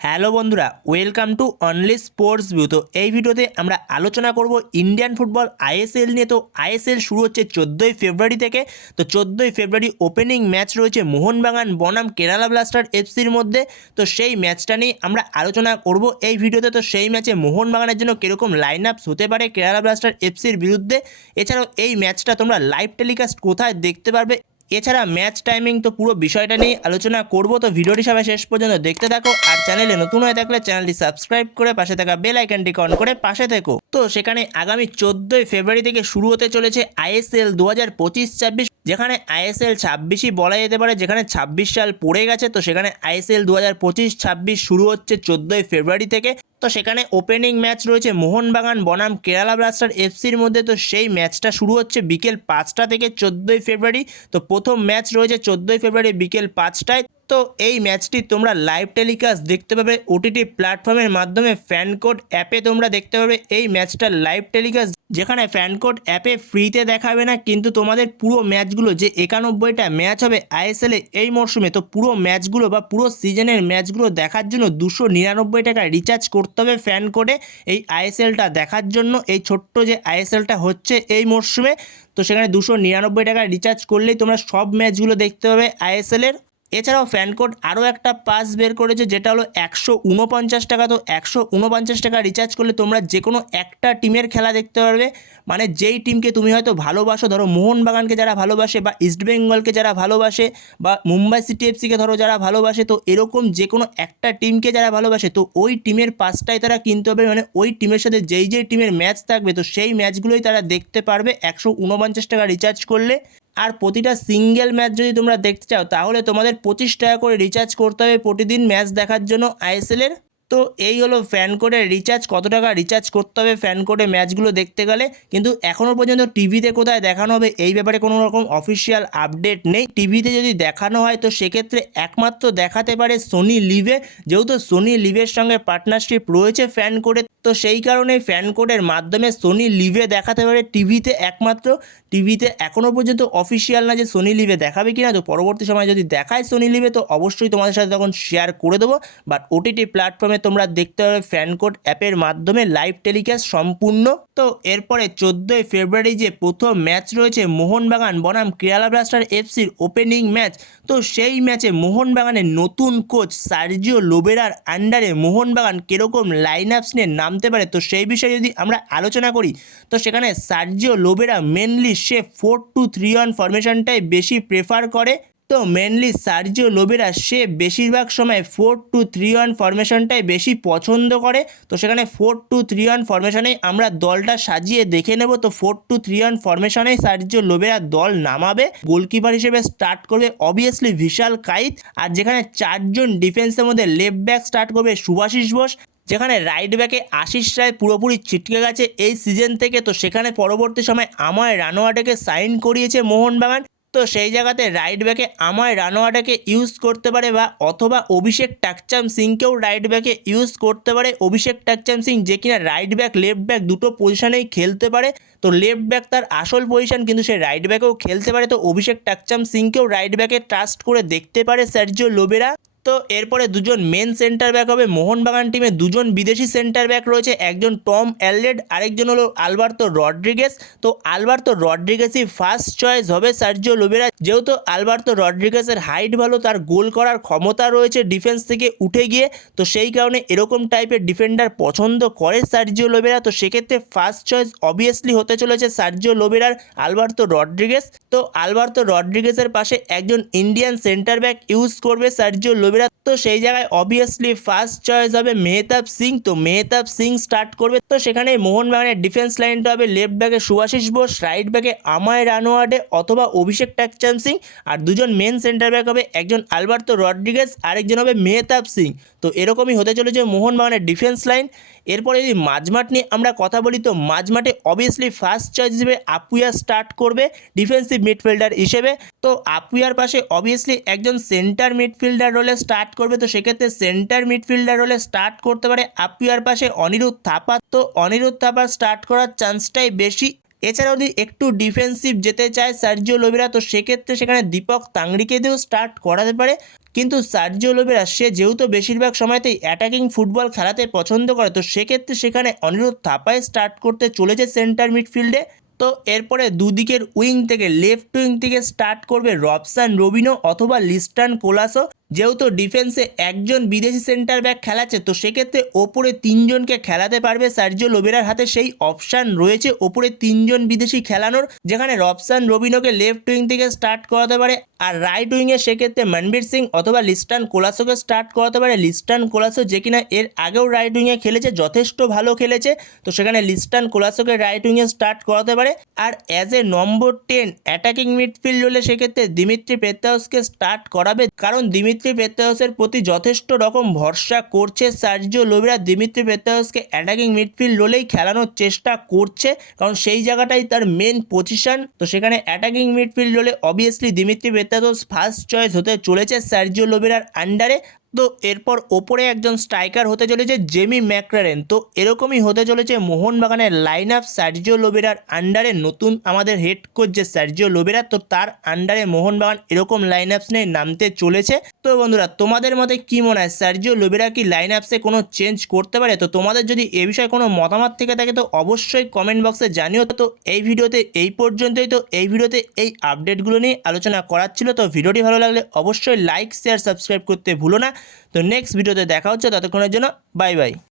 Hello বন্ধুরা, welcome to only sports view. তো এই ভিডিওতে আমরা আলোচনা করব ইন্ডিয়ান ফুটবল আইএসএল নিয়ে। তো আইএসএল শুরু হচ্ছে 14ই ফেব্রুয়ারি থেকে। তো 14ই ফেব্রুয়ারি ওপেনিং ম্যাচ রয়েছে মোহনবাগান বনাম কেরালা ব্লাস্টার এফসির মধ্যে। তো সেই ম্যাচটা নিয়ে আমরা আলোচনা করব এই ভিডিওতে। তো সেই ম্যাচে মোহনবাগানের জন্য কীরকম লাইন আপস হতে পারে কেরালা ব্লাস্টার এফসির বিরুদ্ধে। এছাড়াও এই ম্যাচটা তোমরা লাইভ টেলিকাস্ট কোথায় দেখতে পারবে, এছাড়া ম্যাচ টাইমিং, তো পুরো বিষয়টা নিয়ে আলোচনা করব। তো ভিডিওটি সবাই শেষ পর্যন্ত দেখতে থাকো। আর চ্যানেলে নতুন হয়ে থাকলে চ্যানেলটি সাবস্ক্রাইব করে পাশে থাকা বেল আইকনটি অন করে পাশে থেকো। তো সেখানে আগামী 14ই ফেব্রুয়ারি থেকে শুরু হতে চলেছে আইএসএল 2025-26, যেখানে আইএসএল 26ই বলা যেতে পারে, যেখানে 26 সাল পড়ে গেছে। তো সেখানে আইএসএল 2025-26 শুরু হচ্ছে 14ই ফেব্রুয়ারি থেকে। তো সেখানে ওপেনিং ম্যাচ রয়েছে মোহনবাগান বনাম কেরালা ব্লাস্টার এফসির মধ্যে। তো সেই ম্যাচটা শুরু হচ্ছে বিকেল 5টা থেকে 14ই ফেব্রুয়ারি। তো প্রথম ম্যাচ রয়েছে 14ই ফেব্রুয়ারি বিকেল 5টায়। তো এই ম্যাচটি তোমরা লাইভ টেলিকাস্ট দেখতে পাবে ওটিটি প্ল্যাটফর্মের মাধ্যমে। ফ্যানকোড অ্যাপে তোমরা দেখতে পাবে এই ম্যাচটা লাইভ টেলিকাস্ট, যেখানে ফ্যানকোড অ্যাপে ফ্রিতে দেখাবে না, কিন্তু তোমাদের পুরো ম্যাচগুলো, যে 91টা ম্যাচ হবে আইএসএলে এই মরশুমে, তো পুরো ম্যাচগুলো বা পুরো সিজনের ম্যাচগুলো দেখার জন্য 299 টাকা রিচার্জ করতে হবে ফ্যানকোডে এই আইএসএলটা দেখার জন্য। এই ছোট্ট যে আইএসএলটা হচ্ছে এই মরশুমে, তো সেখানে 299 টাকা রিচার্জ করলেই তোমরা সব ম্যাচগুলো দেখতে পাবে আইএসএলের। এছাড়াও ফ্যানকোড আরও একটা পাস বের করেছে, যেটা হলো 149 টাকা। তো 149 টাকা রিচার্জ করলে তোমরা যে কোনো একটা টিমের খেলা দেখতে পারবে। মানে যেই টিমকে তুমি হয়তো ভালোবাসো, ধরো মোহনবাগানকে যারা ভালোবাসে, বা ইস্টবেঙ্গলকে যারা ভালোবাসে, বা মুম্বাই সিটি এফসিকে ধরো যারা ভালোবাসে, তো এরকম যে কোনো একটা টিমকে যারা ভালোবাসে, তো ওই টিমের পাসটাই তারা কিনতে হবে। মানে ওই টিমের সাথে যেই যেই টিমের ম্যাচ থাকবে, তো সেই ম্যাচগুলোই তারা দেখতে পারবে 149 টাকা রিচার্জ করলে। আর প্রতিটা সিঙ্গেল ম্যাচ যদি তোমরা দেখতে চাও, তাহলে তোমাদের 25 টাকা করে রিচার্জ করতে হবে প্রতিদিন ম্যাচ দেখার জন্য আইএসএলের। তো এই হলো ফ্যান কোডের রিচার্জ, কত টাকা রিচার্জ করতে হবে ফ্যান কোডে ম্যাচগুলো দেখতে গেলে। কিন্তু এখনও পর্যন্ত টিভিতে কোথায় দেখানো হবে এই ব্যাপারে কোনো রকম অফিসিয়াল আপডেট নেই। টিভিতে যদি দেখানো হয়, তো সেক্ষেত্রে একমাত্র দেখাতে পারে সোনি লিভে, যেহেতু সোনি লিভের সঙ্গে পার্টনারশিপ রয়েছে ফ্যান কোডে। তো সেই কারণে ফ্যান কোডের মাধ্যমে সোনি লিভে দেখাতে পারে টিভিতে একমাত্র। টিভিতে এখনও পর্যন্ত অফিসিয়াল না যে সোনি লিভে দেখাবে কিনা। তো পরবর্তী সময় যদি দেখায় সোনি লিভে, তো অবশ্যই তোমাদের সাথে তখন শেয়ার করে দেবো। বাট ওটিটি প্ল্যাটফর্মে তোমরা দেখতে পাবে ফ্যানকোড অ্যাপের মাধ্যমে লাইভ টেলিকাস্ট সম্পূর্ণ। তো এরপরে 14ই ফেব্রুয়ারি যে প্রথম ম্যাচ রয়েছে মোহনবাগান বনাম কেরালা ব্লাস্টার এফসির ওপেনিং ম্যাচ। তো সেই ম্যাচে মোহনবাগানের নতুন কোচ সার্জিও লোবেরার আন্ডারে মোহনবাগান কীরকম লাইন আপস নিয়ে নামতে পারে, তো সেই বিষয়ে যদি আমরা আলোচনা করি, তো সেখানে সার্জিও লোবেরা মেনলি সে 4-2-3-1 ফরমেশনটাই বেশি প্রেফার করে। তো মেনলি সার্জিও লোবেরা সে বেশিরভাগ সময় 4-2-3-1 ফরমেশনটাই বেশি পছন্দ করে। তো সেখানে 4-2-3-1 ফরমেশনেই আমরা দলটা সাজিয়ে দেখে নেব। তো 4-2-3-1 ফরমেশনেই সার্জিও লোবেরা দল নামাবে। গোলকিপার হিসেবে স্টার্ট করবে অবভিয়াসলি ভিশাল কাইত। আর যেখানে 4জন ডিফেন্সের মধ্যে লেফট ব্যাক স্টার্ট করবে শুভাশিস বোস, যেখানে রাইট ব্যাকে আশিস রায় পুরোপুরি ছিটকে গেছে এই সিজন থেকে। তো সেখানে পরবর্তী সময় আমায় রানোয়াটাকে সাইন করিয়েছে মোহনবাগান। তো সেই জায়গাতে রাইট ব্যাকে আমায় রানোয়াটাকে ইউজ করতে পারে, বা অথবা অভিষেক টাকচাম সিংকেও রাইট ব্যাকে ইউজ করতে পারে। অভিষেক টাকচাম সিং যে কিনা রাইট ব্যাক লেফট ব্যাক দুটো পজিশনেই খেলতে পারে। তো লেফট ব্যাক তার আসল পজিশন, কিন্তু সে রাইট ব্যাকেও খেলতে পারে। তো অভিষেক টাকচাম সিংকেও রাইট ব্যাকে ট্রাস্ট করে দেখতে পারে সার্জিও লোবেরা। তো এরপরে দুজন মেন সেন্টার ব্যাক হবে মোহনবাগান টিমে। দুজন বিদেশি সেন্টার ব্যাক রয়েছে, একজন টম অ্যালরেড, আরেকজন হলো আলবার্তো রড্রিগেস। তো আলবার্তো রড্রিগেসই ফার্স্ট চয়েস হবে সার্জিও লোবেরা, যেহেতু আলবার্তো রড্রিগেসের হাইট ভালো, তার গোল করার ক্ষমতা রয়েছে ডিফেন্স থেকে উঠে গিয়ে। তো সেই কারণে এরকম টাইপের ডিফেন্ডার পছন্দ করে সার্জিও লোবেরা। তো সেক্ষেত্রে ফার্স্ট চয়েস অবভিয়াসলি হতে চলেছে সার্জিও লোবেরার আলবার্তো রড্রিগেস। তো আলবার্তো রড্রিগেসের পাশে একজন ইন্ডিয়ান সেন্টার ব্যাক ইউজ করবে সার্জিও লোবেরা। তো সেই জায়গায় অবভিয়াসলি ফার্স্ট চয়েস হবে মেহতাব সিং। তো মেহতাব সিং স্টার্ট করবে। তো সেখানে মোহনবাগানের ডিফেন্স লাইনটা হবে লেফট ব্যাকে শুভাশিস বোস, রাইট ব্যাকে আমায় রানোয়াডে অথবা অভিষেক টাকচাম সিং। আর দুজন মেন সেন্টার ব্যাক হবে, একজন আলবার্তো রড্রিগেস, আরেকজন হবে মেহতাব সিং। তো এরকমই হতে চলেছে মোহনবাগানের ডিফেন্স লাইন। এরপরে যদি মাঝমাঠ নিয়ে আমরা কথা বলি, তো মাঝমাঠে অবভিয়াসলি ফার্স্ট চয়েস হিসেবে আপুয়া স্টার্ট করবে ডিফেন্সিভ মিডফিল্ডার হিসেবে। তো আপুয়ার পাশে অবভিয়াসলি একজন সেন্টার মিডফিল্ডার রোলে স্টার্ট করবে। তো সেক্ষেত্রে সেন্টার মিডফিল্ডার রোলে স্টার্ট করতে পারে আপুয়ার পাশে অনিরুদ্ধ থাপা। তো অনিরুদ্ধ থাপার স্টার্ট করার চান্সটাই বেশি। এছাড়াও যদি একটু ডিফেন্সিভ যেতে চায় সার্জিও লোবেরা, তো সেক্ষেত্রে সেখানে দীপক তাংড়িকে দিয়েও স্টার্ট করাতে পারে। কিন্তু সার্জিও লোবেরা সে যেহেতু বেশিরভাগ সময়তেই অ্যাটাকিং ফুটবল খেলাতে পছন্দ করে, তো সেক্ষেত্রে সেখানে অনিরুদ্ধ থাপাই স্টার্ট করতে চলেছে সেন্টার মিডফিল্ডে। তো এরপরে দুদিকের উইং থেকে লেফট উইং থেকে স্টার্ট করবে রবসান রবিনো অথবা লিস্টান কোলাসো। যেহেতু ডিফেন্সে একজন বিদেশি সেন্টার ব্যাক খেলাচ্ছে, তো সেক্ষেত্রে ওপরে তিনজনকে খেলাতে পারবে সার্জিও লোবেরার হাতে সেই অপশান রয়েছে ওপরে তিনজন বিদেশি খেলানোর, যেখানে রবসান রবিনোকে লেফট উইং থেকে স্টার্ট করাতে পারে আর রাইট উইংয়ে সেক্ষেত্রে মনবীর সিং অথবা লিস্টান কোলাসোকে স্টার্ট করাতে পারে। লিস্টান কোলাসো যে কিনা এর আগেও রাইট উইংয়ে খেলেছে, যথেষ্ট ভালো খেলেছে, তো সেখানে লিস্টান কোলাসোকে রাইট উইংয়ে স্টার্ট করাতে পারে। আর as a number 10 attacking midfield হলে সেক্ষেত্রে দিমিত্রি পেত্রাউসকে স্টার্ট করাবে, কারণ দিমিত্রি পেত্রাউসের প্রতি যথেষ্ট রকম ভরসা করছে সার্জিও লোবেরা। দিমিত্রি পেত্রাউসকে অ্যাটাকিং মিডফিল্ড রোলেই খেলানোর চেষ্টা করছে, কারণ সেই জায়গাটাই তার মেন পজিশন। তো সেখানে অ্যাটাকিং মিডফিল্ড রোলে obviously Dimitri Petratos first choice হতে চলেছে সার্জিও লোবেরার আন্ডারে। তো এরপর ওপরে একজন স্ট্রাইকার হতে চলেছে জেমি ম্যাকলারেন। তো এরকমই হতে চলেছে মোহনবাগানের লাইন আপ সার্জিও লোবেরার আন্ডারে। নতুন আমাদের হেড কোচ যে সার্জিও লোবেরা, তো তার আন্ডারে মোহনবাগান এরকম লাইন আপস নিয়ে নামতে চলেছে। তো বন্ধুরা, তোমাদের মতে কি মনে হয়, সার্জিও লোবেরা কি লাইন আপসে কোনো চেঞ্জ করতে পারে? তো তোমাদের যদি এ বিষয়ে কোনো মতামত থেকে থাকে তো অবশ্যই কমেন্ট বক্সে জানিও। তো এই ভিডিওতে এই পর্যন্তই। তো এই ভিডিওতে এই আপডেটগুলো নিয়ে আলোচনা করার ছিল। তো ভিডিওটি ভালো লাগলে অবশ্যই লাইক শেয়ার সাবস্ক্রাইব করতে ভুলো না। তো নেক্সট ভিডিওতে দেখা হচ্ছে, ততক্ষণের জন্য বাই বাই।